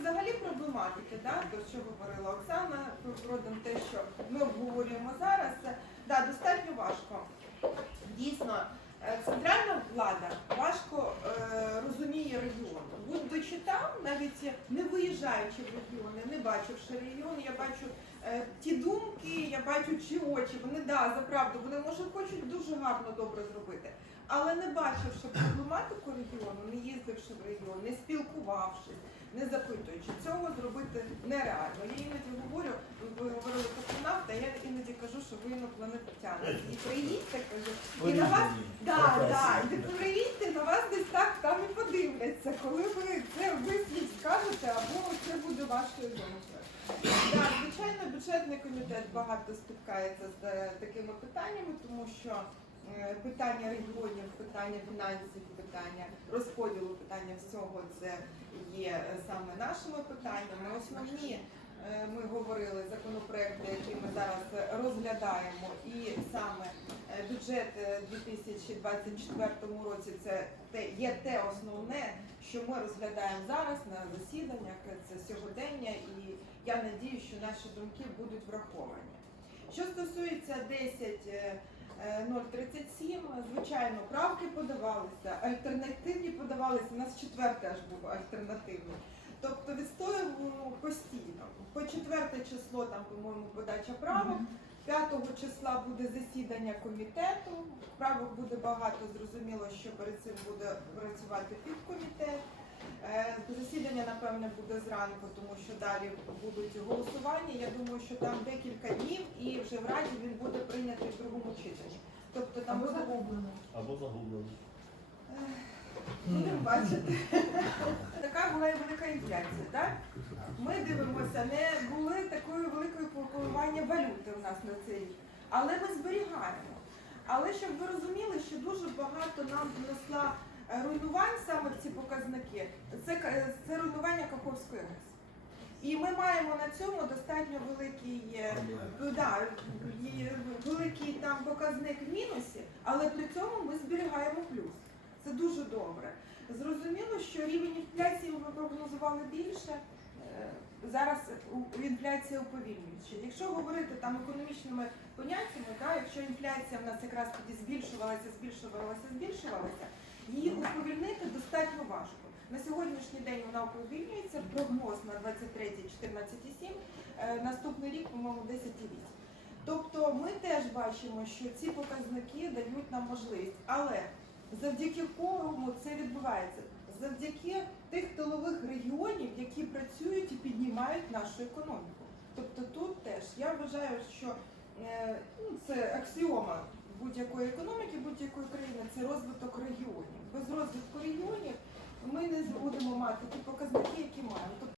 взагалі проблематики, да, то що говорила Оксана Продан, те, що ми обговорюємо зараз, да, достатньо важко. Дійсно, е, центральна влада важко е, розуміє регіон. Будучи там, навіть не виїжджаючи в регіони, не бачивши регіон, я бачу е, ті думки, я бачу чи очі. Вони да, за правду, вони може хочуть дуже гарно добре зробити. Але не бачивши проблематику регіону, не їздивши в регіон, не спілкувавшись, не запитуючи, цього зробити нереально. Я іноді говорю, ви говорили космонавта, я іноді кажу, що ви інопланетяни. І приїдьте, кажу, і на вас Да, да, і приїдьте, на вас десь так там і подивляться, коли ви це вислів скажете, або це буде вашою думкою. Так, звичайно, бюджетний комітет багато стикається з е, такими питаннями, тому що питання регіонів, питання фінансів, питання розподілу питання всього це є е, саме нашими питаннями. Основні е, ми говорили законопроекти, які ми зараз е, розглядаємо, і саме е, бюджет е, 2024 році це те є те основне, що ми розглядаємо зараз на засіданнях. Це сьогодення, і я надію, що наші думки будуть враховані. Що стосується 10 е, е, 037, звичайно, правки подавалися, альтернативні подавалися. У нас четвертий аж був альтернативний. Тобто відстоюємо постійно. По четверте число там, по-моєму, подача правок. 5 числа буде засідання комітету. Правок буде багато. Зрозуміло, що перед цим буде працювати підкомітет. Напевне, буде зранку, тому що далі будуть голосування. Я думаю, що там декілька днів і вже в Раді він буде прийнятий в другому читанні. Тобто там Або загублено. Або загублено. Будемо бачити. Така була і велика інфляція, так? Ми дивимося, не були такої великої коливання валюти у нас на цей рік. Але ми зберігаємо. Але щоб ви розуміли, що дуже багато нам внесла е, руйнувань саме в ці показники, це, е, це руйнування Каховської ГЕС. І ми маємо на цьому достатньо великий, е, да, великий там показник в мінусі, але при цьому ми зберігаємо плюс. Це дуже добре. Зрозуміло, що рівень інфляції ми прогнозували більше. Е, Зараз інфляція уповільнюється. Якщо говорити там економічними поняттями, да, якщо інфляція в нас якраз тоді збільшувалася, збільшувалася, збільшувалася, її уповільнити достатньо важко. На сьогоднішній день вона уповільнюється, прогноз на 23 14,7, е, наступний рік, по-моєму, 10,8. Тобто ми теж бачимо, що ці показники дають нам можливість. Але завдяки кому це відбувається? Завдяки тих тилових регіонів, які працюють і піднімають нашу економіку. Тобто тут теж я вважаю, що е, ну, це аксіома будь-якої економіки, будь-якої країни це розвиток регіонів. Без розвитку регіонів ми не будемо мати ті показники, які маємо. Тобто